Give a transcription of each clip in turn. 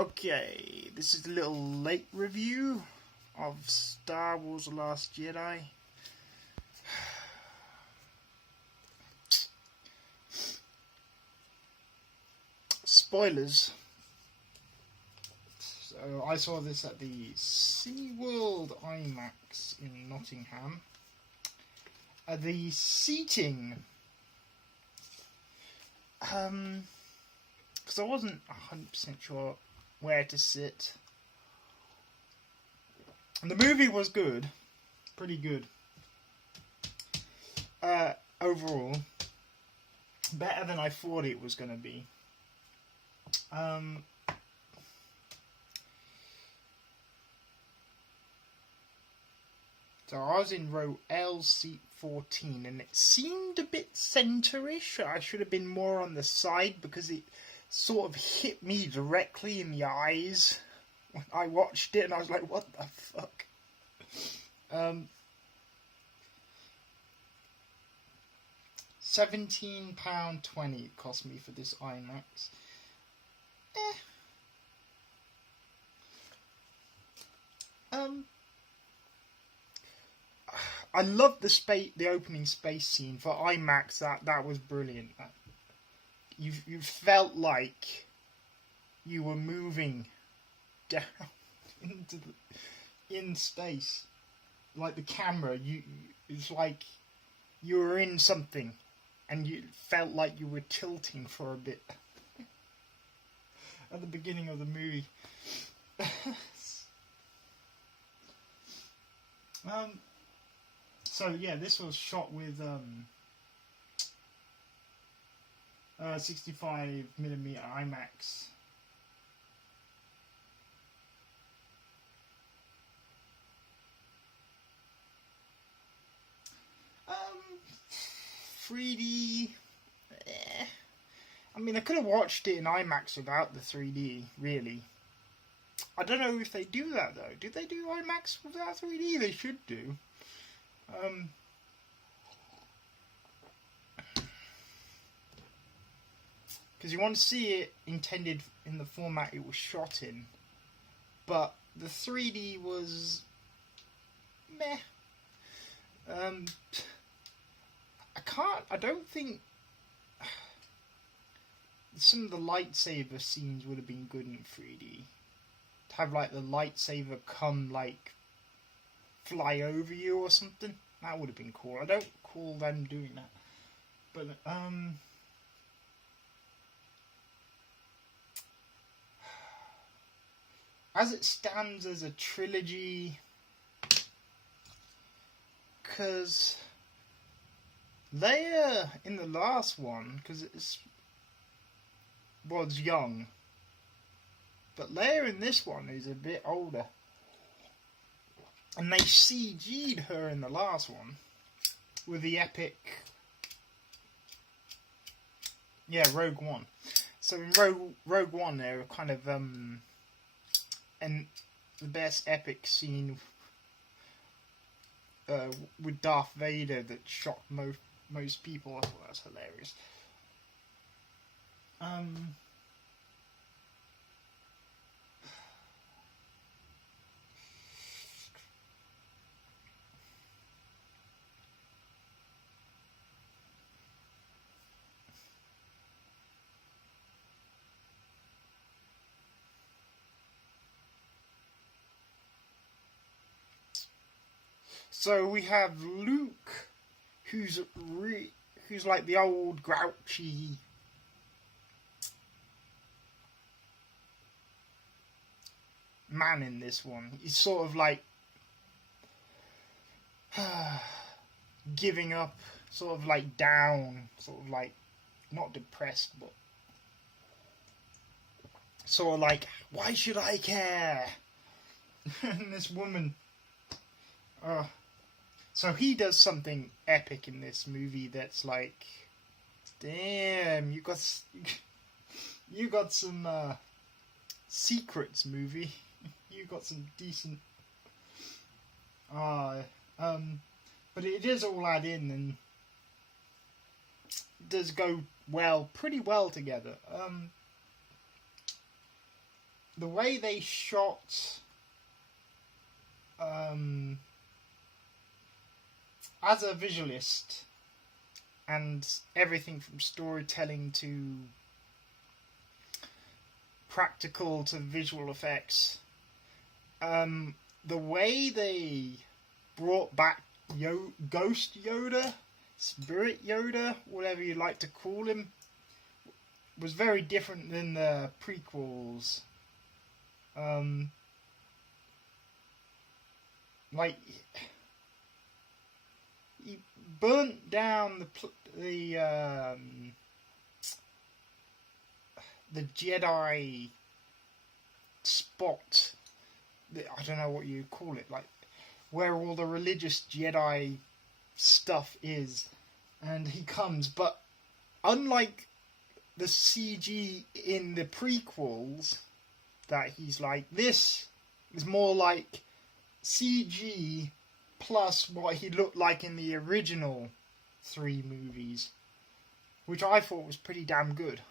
Okay, this is a little late review of Star Wars The Last Jedi. Spoilers. So I saw this at the SeaWorld IMAX in Nottingham. The seating, because I wasn't 100% sure where to sit. And the movie was good, pretty good. Overall, better than I thought it was going to be. So I was in row L, seat 14, and it seemed a bit centre-ish. I should have been more on the side because it sort of hit me directly in the eyes when I watched it, and I was like, what the fuck? £17.20 it cost me for this IMAX. I love the opening space scene for IMAX. That was brilliant. You felt like you were moving down in space, like the camera. It's like you were in something, and you felt like you were tilting for a bit at the beginning of the movie. So yeah, this was shot with 65mm IMAX. .3D. I mean, I could have watched it in IMAX without the 3D, really. I don't know if they do that though. Do they do IMAX without 3D? They should do. Because you want to see it intended in the format it was shot in, but the 3D was meh. I don't think some of the lightsaber scenes would have been good in 3D. To have like the lightsaber come like fly over you or something, that would have been cool. I don't recall them doing that, but as it stands as a trilogy, because Leia in the last one, because was young, but Leia in this one is a bit older. And they CG'd her in the last one with the epic, Rogue One. So in Rogue One, they were kind of and the best epic scene with Darth Vader that shocked most people. I thought that's hilarious. So we have Luke, who's like the old grouchy man in this one. He's sort of like giving up, sort of like down, sort of like not depressed, but sort of like, why should I care? And this woman, so he does something epic in this movie that's like, damn, you got some secrets, movie. You got some decent. But it does all add in, and it does go pretty well together. the way they shot as a visualist, and everything from storytelling to practical to visual effects, the way they brought back Ghost Yoda, Spirit Yoda, whatever you like to call him, was very different than the prequels. Like, he burnt down the Jedi spot. I don't know what you call it, like where all the religious Jedi stuff is, and he comes. But unlike the CG in the prequels, that he's like, this is more like CG plus what he looked like in the original 3 movies, which I thought was pretty damn good,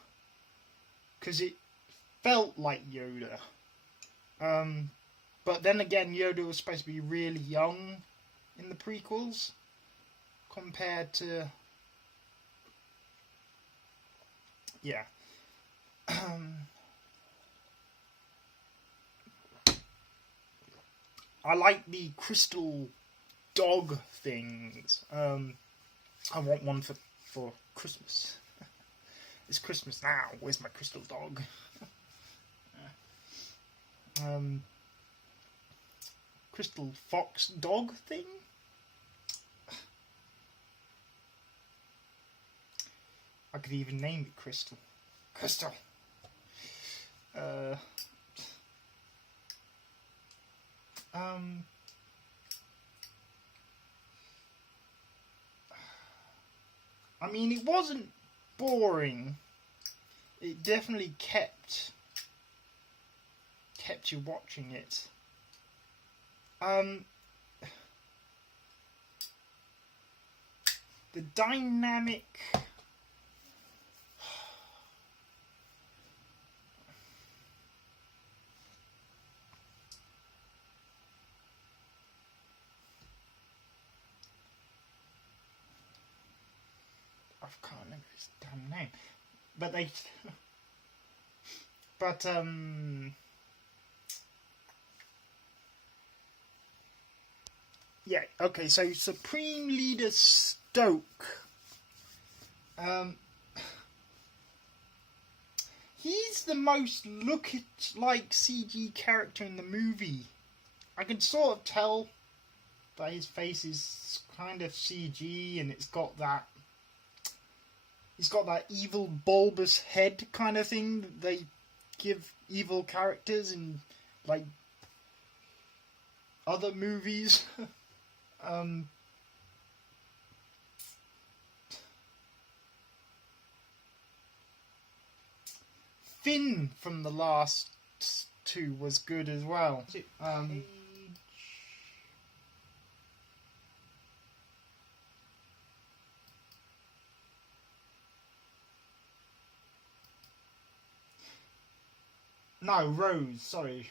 because it felt like Yoda. But then again, Yoda was supposed to be really young in the prequels compared to... yeah. I like the crystal dog things. I want one for Christmas. It's Christmas now. Where's my crystal dog? Crystal fox dog thing? I could even name it Crystal. Crystal! I mean, it wasn't boring. It definitely kept you watching it. The dynamic... I can't remember his damn name. But they... but, yeah, okay, so Supreme Leader Snoke. He's the most look-like CG character in the movie. I can sort of tell that his face is kind of CG, and it's got that... he's got that evil bulbous head kind of thing that they give evil characters in, like, other movies. Finn from the last 2 was good as well. No, Rose, sorry.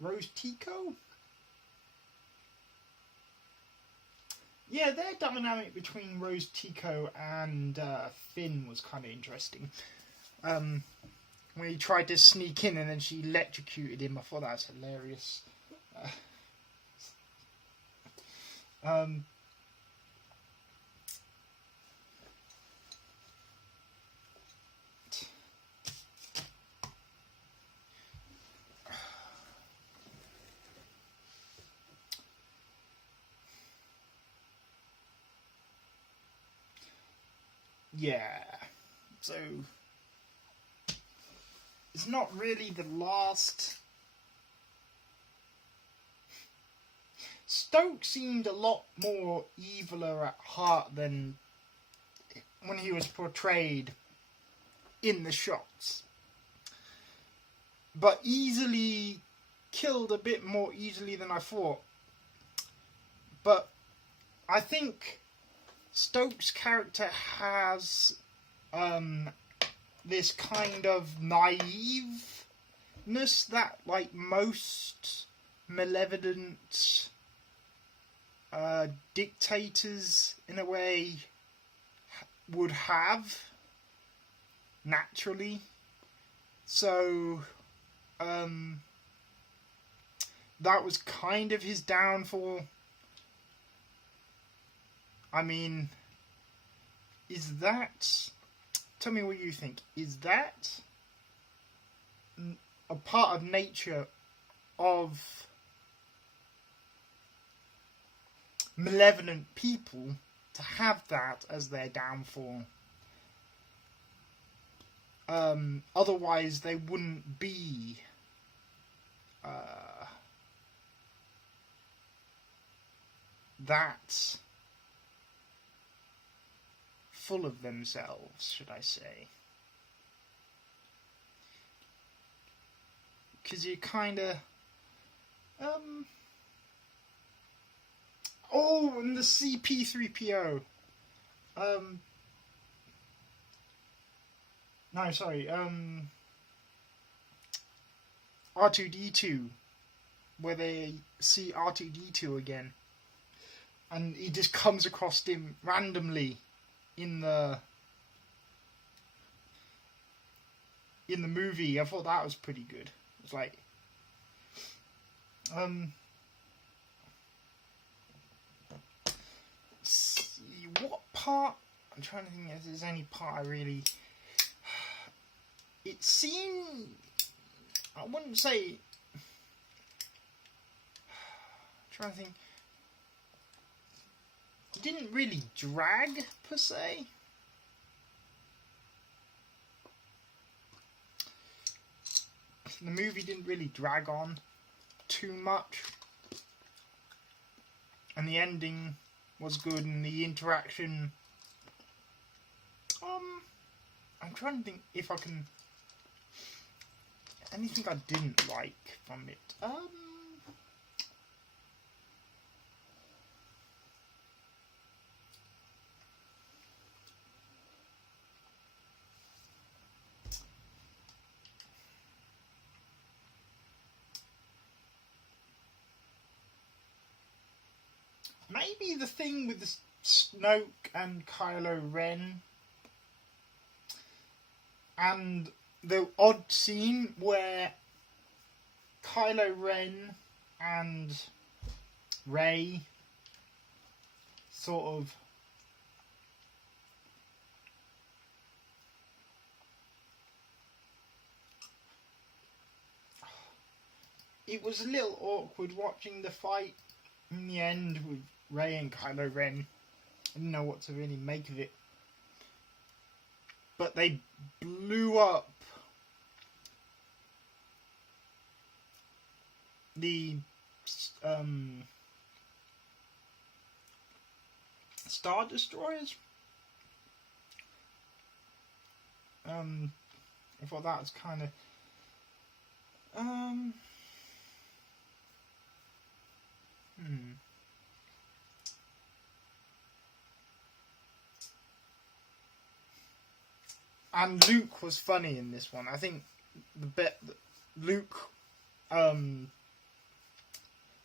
Rose Tico? Yeah, their dynamic between Rose Tico and Finn was kind of interesting. When he tried to sneak in and then she electrocuted him, I thought that was hilarious. Yeah, so it's not really the last. Snoke seemed a lot more eviler at heart than when he was portrayed in the shots, but easily killed a bit more easily than I thought. But I think Snoke's character has this kind of naiveness that like most malevolent dictators in a way would have naturally. So that was kind of his downfall. I mean, is that... Tell me what you think. Is that a part of nature of malevolent people to have that as their downfall? Otherwise, they wouldn't be that full of themselves, should I say. Because you kind of... Oh, and the CP3PO. No, sorry. R2-D2. Where they see R2-D2 again. And he just comes across him randomly in the movie. I thought that was pretty good. It was like... see, what part... I'm trying to think if there's any part I really... It seemed... I wouldn't say... I'm trying to think... It didn't really drag, per se. The movie didn't really drag on too much. And the ending was good, and the interaction... I'm trying to think if I can... Anything I didn't like from it. Maybe the thing with the Snoke and Kylo Ren, and the odd scene where Kylo Ren and Rey sort of it was a little awkward watching the fight in the end with Rey and Kylo Ren. I didn't know what to really make of it. But they blew up the Star Destroyers. I thought that was kind of And Luke was funny in this one. I think the bit that Luke,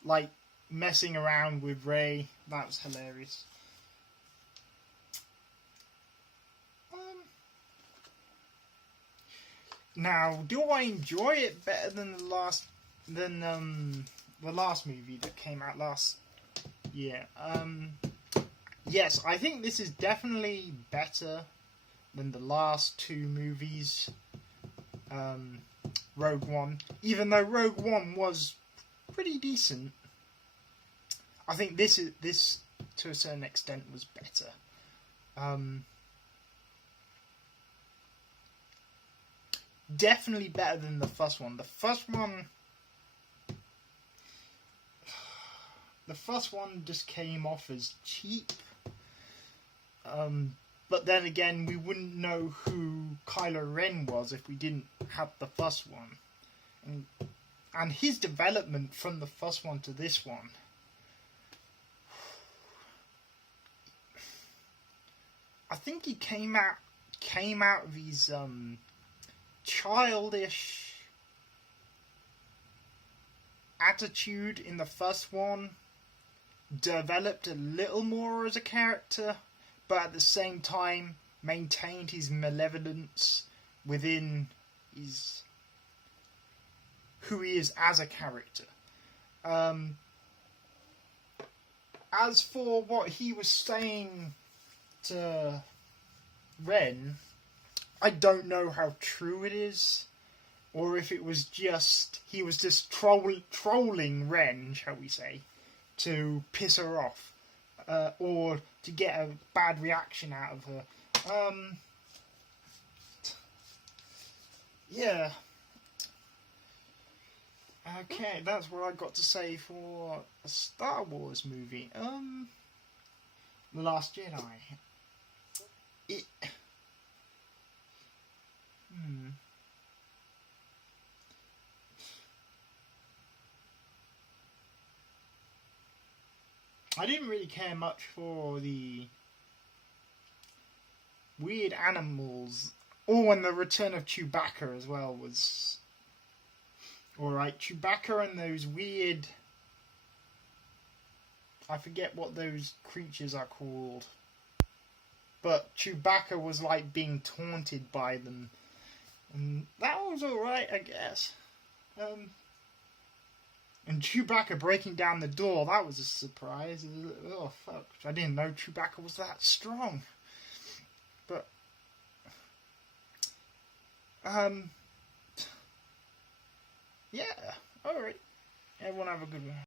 like messing around with Rey, that was hilarious. Now, do I enjoy it better than the last movie that came out last year? Yes, I think this is definitely better than the last two movies. Rogue One, even though Rogue One was pretty decent, I think this to a certain extent was better. Definitely better than the first one. The first one just came off as cheap. But then again, we wouldn't know who Kylo Ren was if we didn't have the first one. And his development from the first one to this one, I think he came out of his childish attitude in the first one, developed a little more as a character, but at the same time maintained his malevolence within his who he is as a character. As for what he was saying to Ren, I don't know how true it is, or if it was just he was just trolling Ren, shall we say, to piss her off, or to get a bad reaction out of her. Yeah. Okay, that's what I got to say for a Star Wars movie. The Last Jedi. I didn't really care much for the weird animals. Oh, and the return of Chewbacca as well was alright. Chewbacca and those weird... I forget what those creatures are called. But Chewbacca was like being taunted by them. And that was alright, I guess. And Chewbacca breaking down the door, that was a surprise. Oh, fuck. I didn't know Chewbacca was that strong. But... yeah. Alright. Everyone have a good one.